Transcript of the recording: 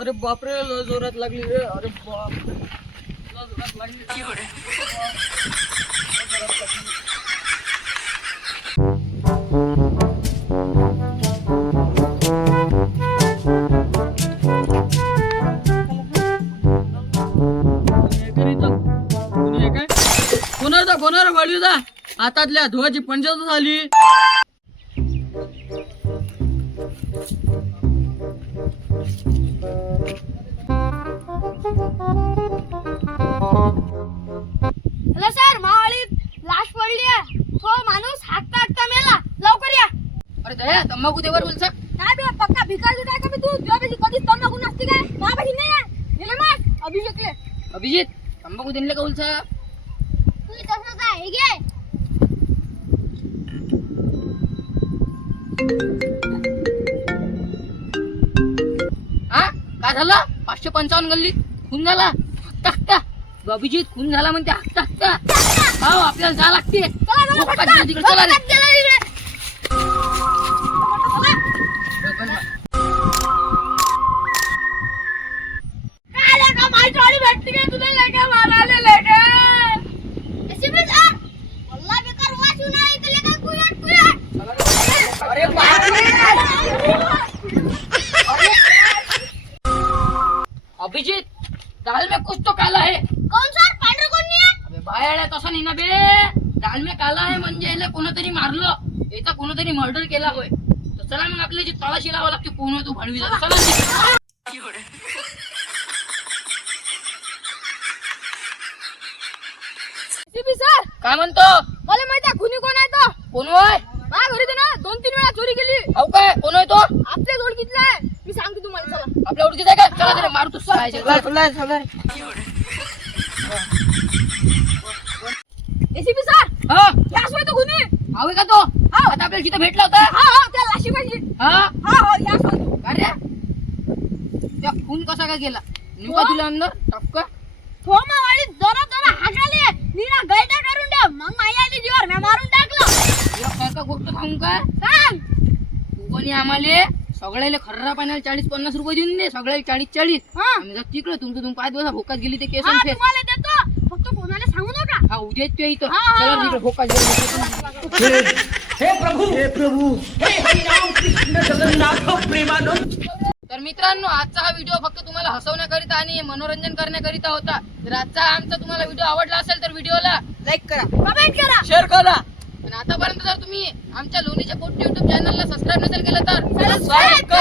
अरे बापरे लय जोरात लागली रे. अरे बापरे लय जोरात लागली. कोणाला वाढली जा हातातल्या धुवाची पंचायत झाली. हॅलो सर, मावळीत लाश पडली आहे. तो माणूस हाकता हाकता मेला. लवकर या. अरे दया तंबाखू देवर बोलचा काय बे पक्का भिकारी काय का बे तू? तुझ्यापाशी कधीच तंबाखू नसते काय? माझ्यापाशी नाही आहे. गेले मग अभिषेकले. अभिजित तंबाखू दिले का बोलचा? तू तसं काय हे घे. हा काय झालं? 555 गल्लीत खून झाला. हक्ता अभिजित खून झाला म्हणते. हक्ता हो आपल्याला जा लागते. चला फटका तिकडे चला रे. अरे अभिजित दाल में कुछ तो काला है. कौन सर? पांढरं कोण नाही आहे? अबे बाहेर तसं नाही ना बे. दाल में काला आहे म्हणजे याला कोणतरी मारलं. याचा कोणतरी मर्डर केला होय. तर चला मग आपल्याला जी तळाशी लावा लागते कोण तो भाडवी चला. सर काय म्हणतो? मला माहिती आहे खुनी कोण आहे तो. कोण होय? माझ्या घरी ना 2-3 वेळा चोरी केली. अहो काय कोण होय तो? आपल्या ओळखीतला आहे. मी सांगतो तुम्हाला. चला आपल्या ओळखीचा आहे का? चला जरा मारू तू. एसीपी सर, हा याच होय तो खुनी. हवे का तो? आता आपल्याला जिथं भेटला होता. हा त्या लाशी पाहिजे. हा हा याच होय तो. अरे त्या खून कसा काय गेला? नेमका तुला अंदर टपका हो मावाळी जरा हाकाले. नीला गैदा करून द्या. मग माई आली जीवर मी मारून टाकलं. तुला काय का गोष्ट सांगू काय? सांग. तू कोणी आम्हाला सगळ्याला खर्रा पाण्याला 40-50 रुपये देऊन दे. सगळ्याला 40-40. हा आम्ही जर तिकडे तुमचं तुम्ही 5 दिवस भोकात गेली ते केस हा, फेस. तुम्हाला देतो. फक्त कोणाला सांगू नका. हा उद्या येतो इथं. हा, हा, चला हा. तिकडे भोकात हे प्रभू हे हरिनाम कृष्ण जगन्नाथ प्रेमानंद. तर मित्रांनो आजचा हा व्हिडिओ फक्त तुम्हाला हसवण्याकरिता आणि मनोरंजन करण्याकरिता होता. तर आजचा आमचा तुम्हाला व्हिडिओ आवडला असेल तर व्हिडिओला लाईक करा, कमेंट करा. शेअर करा. आणि आतापर्यंत जर तुम्ही आमच्या लोणीच्या पोट YouTube चॅनलला सबस्क्राईब नसेल केलं तर सबस्क्राईब करा.